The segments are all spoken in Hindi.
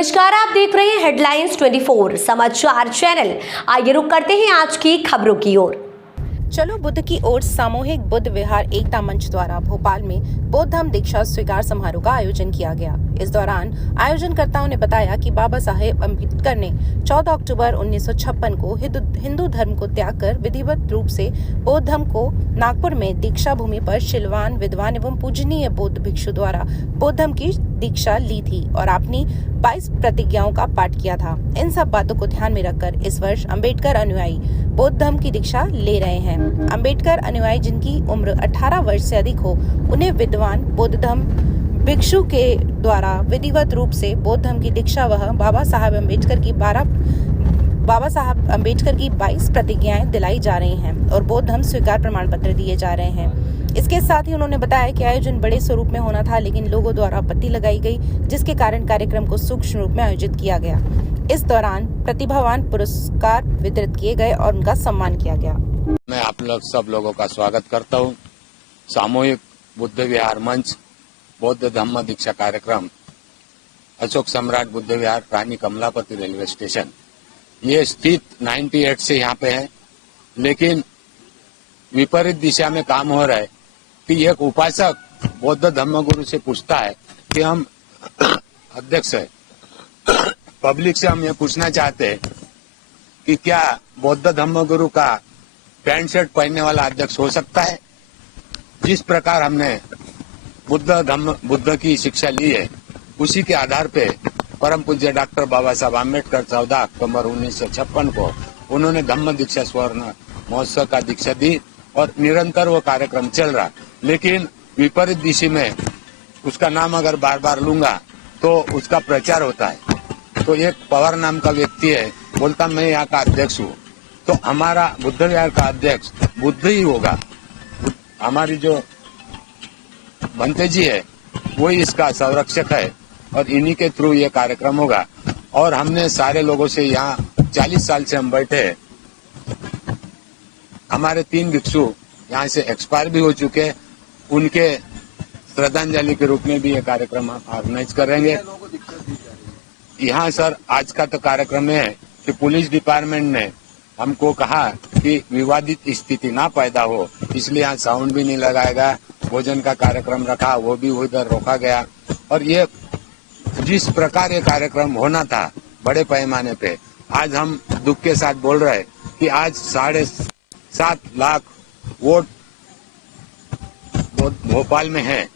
नमस्कार, आप देख रहे हैं हेडलाइंस 24 समाचार चैनल। आइए रुक करते हैं आज की खबरों की ओर। चलो बुद्ध की ओर सामूहिक बुद्ध विहार एकता मंच द्वारा भोपाल में बौद्ध धम्म दीक्षा स्वीकार समारोह का आयोजन किया गया। इस दौरान आयोजनकर्ताओं ने बताया कि बाबा साहेब अम्बेडकर ने 14 अक्टूबर 1956 को हिंदू धर्म को त्याग कर विधिवत रूप से बौद्ध धर्म को नागपुर में दीक्षा भूमि पर शिलवान विद्वान एवं पूजनीय बौद्ध भिक्षु द्वारा बौद्ध धर्म की दीक्षा ली थी और अपनी 22 प्रतिज्ञाओं का पाठ किया था। इन सब बातों को ध्यान में रखकर इस वर्ष अम्बेडकर अनुयायी बौद्ध धर्म की दीक्षा ले रहे हैं। अम्बेडकर अनुयायी जिनकी उम्र 18 वर्ष से अधिक हो, उन्हें विद्वान बौद्ध धर्म भिक्षु के द्वारा विधिवत रूप से बौद्ध धर्म की दीक्षा वह बाबा साहब अम्बेडकर की 22 प्रतिज्ञाएं दिलाई जा रही हैं और बौद्ध धर्म स्वीकार प्रमाण पत्र दिए जा रहे हैं। इसके साथ ही उन्होंने बताया कि आयोजन बड़े स्वरूप में होना था, लेकिन लोगों द्वारा आपत्ति लगाई गई, जिसके कारण कार्यक्रम को सूक्ष्म रूप में आयोजित किया गया। इस दौरान प्रतिभावान पुरस्कार वितरित किए गए और उनका सम्मान किया गया। मैं आप लोग सब लोगों का स्वागत करता हूं। सामूहिक बुद्ध विहार मंच बौद्ध धम्म दीक्षा कार्यक्रम अशोक सम्राट बुद्ध विहार रानी कमलापति रेलवे स्टेशन, ये स्थित 98 से यहाँ पे है, लेकिन विपरीत दिशा में काम हो रहा है कि एक उपासक बौद्ध धम्म गुरु से पूछता है कि हम अध्यक्ष है, पब्लिक से हम ये पूछना चाहते हैं कि क्या बौद्ध धम्म गुरु का पैंट शर्ट पहनने वाला अध्यक्ष हो सकता है। जिस प्रकार हमने बुद्ध की शिक्षा ली है, उसी के आधार पे परम पूज्य डॉक्टर बाबा साहब अम्बेडकर 14 अक्टूबर 1956 को उन्होंने धम्म दीक्षा स्वर्ण महोत्सव का दीक्षा दी और निरंतर वो कार्यक्रम चल रहा। लेकिन विपरीत दिशा में उसका नाम अगर बार बार लूंगा तो उसका प्रचार होता है। तो एक पवार नाम का व्यक्ति है, बोलता मैं यहाँ का अध्यक्ष हूँ, तो हमारा बुद्ध विहार का अध्यक्ष बुद्ध ही होगा। हमारी जो भंते जी है वही इसका संरक्षक है और इन्हीं के थ्रू ये कार्यक्रम होगा। और हमने सारे लोगों से यहाँ 40 साल से हम बैठे हैं। हमारे 3 भिक्षु यहाँ से एक्सपायर भी हो चुके हैं, उनके श्रद्धांजलि के रूप में भी ये कार्यक्रम हम ऑर्गेनाइज करेंगे। यहाँ सर आज का तो कार्यक्रम है कि पुलिस डिपार्टमेंट ने हमको कहा कि विवादित स्थिति ना पैदा हो, इसलिए यहाँ साउंड भी नहीं लगाएगा। भोजन का कार्यक्रम रखा, वो भी उधर रोका गया। और ये जिस प्रकार ये कार्यक्रम होना था बड़े पैमाने पे, आज हम दुख के साथ बोल रहे हैं कि आज 7.5 लाख वोट भोपाल में है,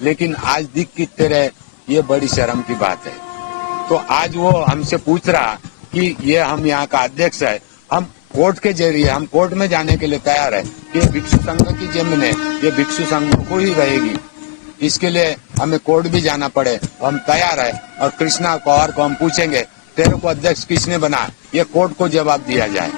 लेकिन आज दिख कितने रहे, ये बड़ी शर्म की बात है। तो आज वो हमसे पूछ रहा कि ये हम यहाँ का अध्यक्ष है, हम कोर्ट के जरिए हम कोर्ट में जाने के लिए तैयार है कि भिक्षु संघ की जमीन है, ये भिक्षु संघ को ही रहेगी, इसके लिए हमें कोर्ट भी जाना पड़े, हम तैयार है। और कृष्णा पवार को हम पूछेंगे तेरे को अध्यक्ष किसने बना, ये कोर्ट को जवाब दिया जाए।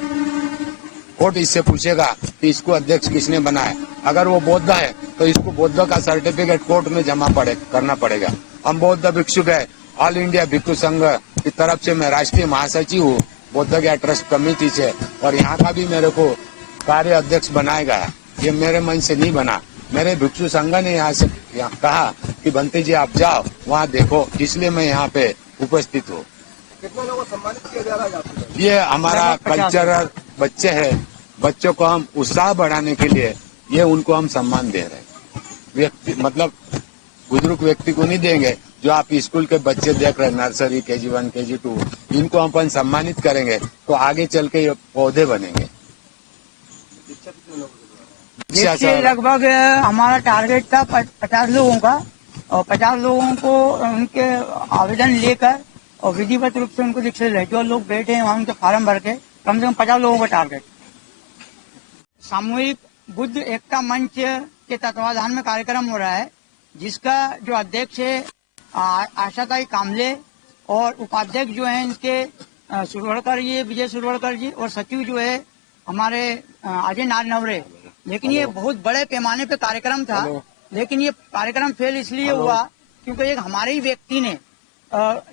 कोर्ट इससे पूछेगा कि इसको अध्यक्ष किसने बनाया। अगर वो बौद्ध है तो इसको बौद्ध का सर्टिफिकेट कोर्ट में जमा करना पड़ेगा। हम बौद्ध भिक्षुक है, ऑल इंडिया भिक्षु संघ की तरफ से मैं राष्ट्रीय महासचिव हूँ बौद्ध गया ट्रस्ट कमेटी से, और यहाँ का भी मेरे को कार्य अध्यक्ष बनाया गया। ये मेरे मन से नहीं बना, मेरे भिक्षु संघ ने यहाँ से कहा कि बंते जी आप जाओ वहाँ देखो, इसलिए मैं यहाँ पे उपस्थित हूँ। कितने लोगों को सम्मानित किया जा रहा है? ये हमारा कल्चरल बच्चे हैं, बच्चों को हम उत्साह बढ़ाने के लिए ये उनको हम सम्मान दे रहे हैं। व्यक्ति मतलब बुजुर्ग व्यक्ति को नहीं देंगे, जो आप स्कूल के बच्चे देख रहे हैं, नर्सरी KG1 KG2, इनको अपन सम्मानित करेंगे तो आगे चल के ये पौधे बनेंगे। लगभग हमारा टारगेट था 50 लोगों का, और 50 लोगों को उनके आवेदन लेकर और विधिवत रूप से उनको दीक्षा दिलाई। जो लोग बैठे हैं वहाँ उनके फार्म भर के कम से कम 50 लोगों का टारगेट। सामूहिक बुद्ध एकता मंच के तत्वाधान में कार्यक्रम हो रहा है, जिसका जो अध्यक्ष है आशाताई कामले और उपाध्यक्ष जो है इनके सुरवड़कर जी, विजय सुरवड़कर जी, और सचिव जो है हमारे अजय नारनवरे। लेकिन ये बहुत बड़े पैमाने पे कार्यक्रम था, लेकिन ये कार्यक्रम फेल इसलिए हुआ क्योंकि एक हमारे ही व्यक्ति ने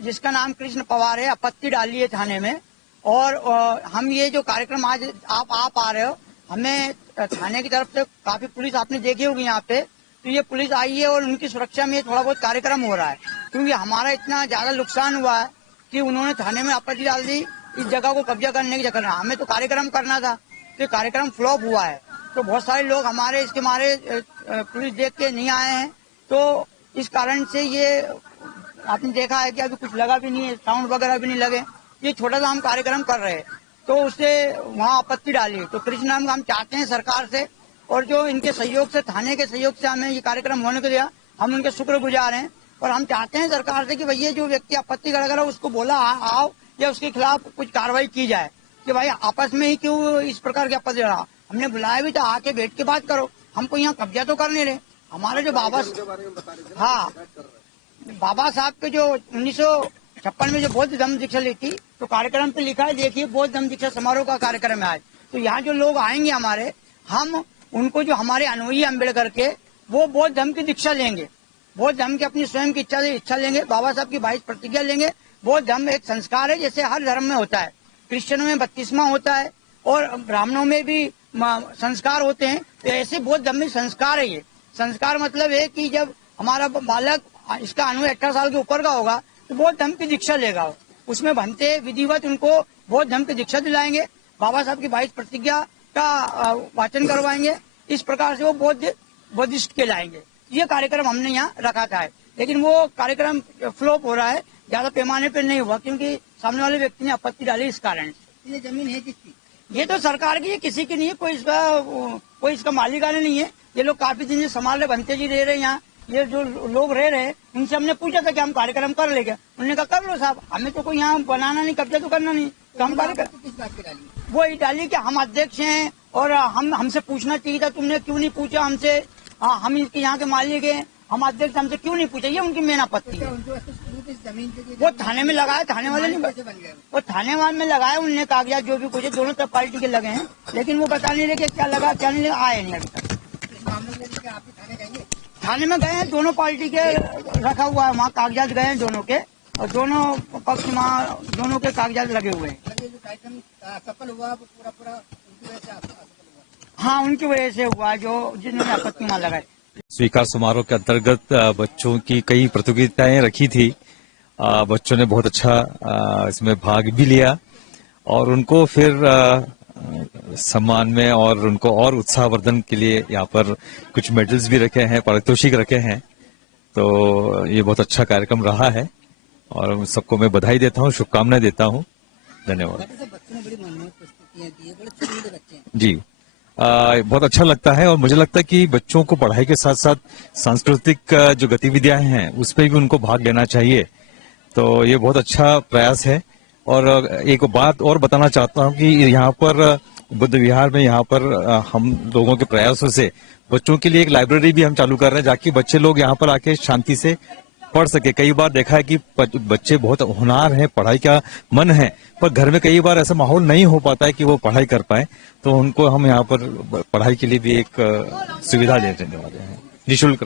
जिसका नाम कृष्ण पवार है आपत्ति डाली है थाने में। और हम ये जो कार्यक्रम आज आप आ रहे हो, हमें थाने की तरफ से काफी पुलिस आपने देखी होगी यहाँ पे, तो ये पुलिस आई है और उनकी सुरक्षा में थोड़ा बहुत कार्यक्रम हो रहा है, क्योंकि हमारा इतना ज्यादा नुकसान हुआ है कि उन्होंने थाने में आपत्ति डाल दी इस जगह को कब्जा करने की चक्कर में। हमें तो कार्यक्रम करना था, तो कार्यक्रम फ्लॉप हुआ है। तो बहुत सारे लोग हमारे इसके मारे पुलिस देख के नहीं आए हैं, तो इस कारण से ये आपने देखा है कि अभी कुछ लगा भी नहीं है, साउंड वगैरह भी नहीं लगे। ये छोटा सा हम कार्यक्रम कर रहे हैं, तो उससे वहाँ आपत्ति डाली। तो कृष्ण नाम हम चाहते हैं सरकार से, और जो इनके सहयोग से, थाने के सहयोग से हमें ये कार्यक्रम होने को दिया, हम उनके शुक्रगुजार हैं। और हम चाहते हैं सरकार से कि भैया जो व्यक्ति आपत्ति कर रहा है उसको बोला आओ, या उसके खिलाफ कुछ कार्रवाई की जाए कि भाई आपस में ही क्यों इस प्रकार की आपत्ति रहा। हमने बुलाया भी था, आके बैठ के बात करो, हमको यहाँ कब्जा तो कर नहीं रहे। हमारे जो बाबा साहब के जो 1956 में जो बौद्ध धम्म दीक्षा ली थी, तो कार्यक्रम पे लिखा है, देखिए बौद्ध धम्म दीक्षा समारोह का कार्यक्रम है आज। तो यहाँ जो लोग आएंगे हमारे, हम उनको जो हमारे अनुयायी अम्बेडकर के, वो बौद्ध धम्म की दीक्षा लेंगे, बौद्ध धर्म की अपनी स्वयं की इच्छा लेंगे, बाबा साहब की 22 प्रतिज्ञा लेंगे। बौद्ध धर्म एक संस्कार है, जैसे हर धर्म में होता है। क्रिश्चियनों में बपतिस्मा होता है और ब्राह्मणों में भी संस्कार होते हैं, तो ऐसे बौद्ध धर्म में संस्कार है। ये संस्कार मतलब है कि जब हमारा बालक इसका अनु 18 साल के ऊपर का होगा तो बौद्ध धर्म की दीक्षा लेगा, उसमें बनते विधिवत उनको बौद्ध धर्म की दीक्षा दिलाएंगे, बाबा साहब की 22 प्रतिज्ञा का वाचन करवाएंगे। इस प्रकार से वो बुद्धिस्ट कहलाएंगे। ये कार्यक्रम हमने यहाँ रखा था, लेकिन वो कार्यक्रम फ्लॉप हो रहा है, ज्यादा पैमाने पर नहीं हुआ, क्योंकि सामने वाले व्यक्ति ने आपत्ति डाली इस कारण से। ये जमीन है किसकी? ये तो सरकार की है, किसी की नहीं है, कोई इसका मालिकाना नहीं है। ये लोग काफी दिन से संभाल रहे, बनते जी रह रहे यहाँ। ये जो लोग रह रहे हैं उनसे हमने पूछा था कि हम कार्यक्रम कर लेंगे, उन्होंने कहा कर लो साहब, हमें तो कोई यहाँ बनाना नहीं, कब्जा तो करना नहीं। तो हम कार्यक्रम किस बात की डाली? वो ये डाली कि हम अध्यक्ष हैं और हमसे पूछना चाहिए था, तुमने क्यों नहीं पूछा हमसे, हम इसके यहाँ के मालिक हैं, हम अध्यक्ष, हमसे क्यों नहीं पूछा। ये उनकी मेन आपत्ति है। वो थाने में लगाया, थाने वाले नहीं, वो थाने वाले में लगाया, उनने कागजात जो भी कुछ है, दोनों तरफ पार्टी के लगे हैं, लेकिन वो बता नहीं रहे कि क्या लगा क्या नहीं लगा, आए नहीं अभी तक। थाने में गए हैं, दोनों पार्टी के रखा हुआ है, वहाँ कागजात गए हैं दोनों के, और दोनों पक्ष वहाँ दोनों के कागजात लगे हुए हैं। सफल हुआ पूरा हाँ, उनकी वजह से हुआ, जो जिन्होंने आपत्ति वहाँ लगाई। स्वीकार समारोह के अंतर्गत बच्चों की कई प्रतियोगिताएं रखी थी। बच्चों ने बहुत अच्छा इसमें भाग भी लिया और उनको फिर सम्मान में और उनको और उत्साहवर्धन के लिए यहाँ पर कुछ मेडल्स भी रखे हैं, पारितोषिक रखे हैं। तो ये बहुत अच्छा कार्यक्रम रहा है और सबको मैं बधाई देता हूँ, शुभकामनाएं देता हूँ। धन्यवाद जी। बहुत अच्छा लगता है और मुझे लगता है कि बच्चों को पढ़ाई के साथ साथ सांस्कृतिक जो गतिविधियां हैं उस पर भी उनको भाग लेना चाहिए। तो ये बहुत अच्छा प्रयास है। और एक बात और बताना चाहता हूं कि यहाँ पर बुद्ध विहार में यहाँ पर हम लोगों के प्रयासों से बच्चों के लिए एक लाइब्रेरी भी हम चालू कर रहे हैं, ताकि बच्चे लोग यहाँ पर आके शांति से पढ़ सके। कई बार देखा है कि बच्चे बहुत होनहार हैं, पढ़ाई का मन है, पर घर में कई बार ऐसा माहौल नहीं हो पाता है कि वो पढ़ाई कर पाए, तो उनको हम यहाँ पर पढ़ाई के लिए भी एक सुविधा देने वाले हैं, निःशुल्क।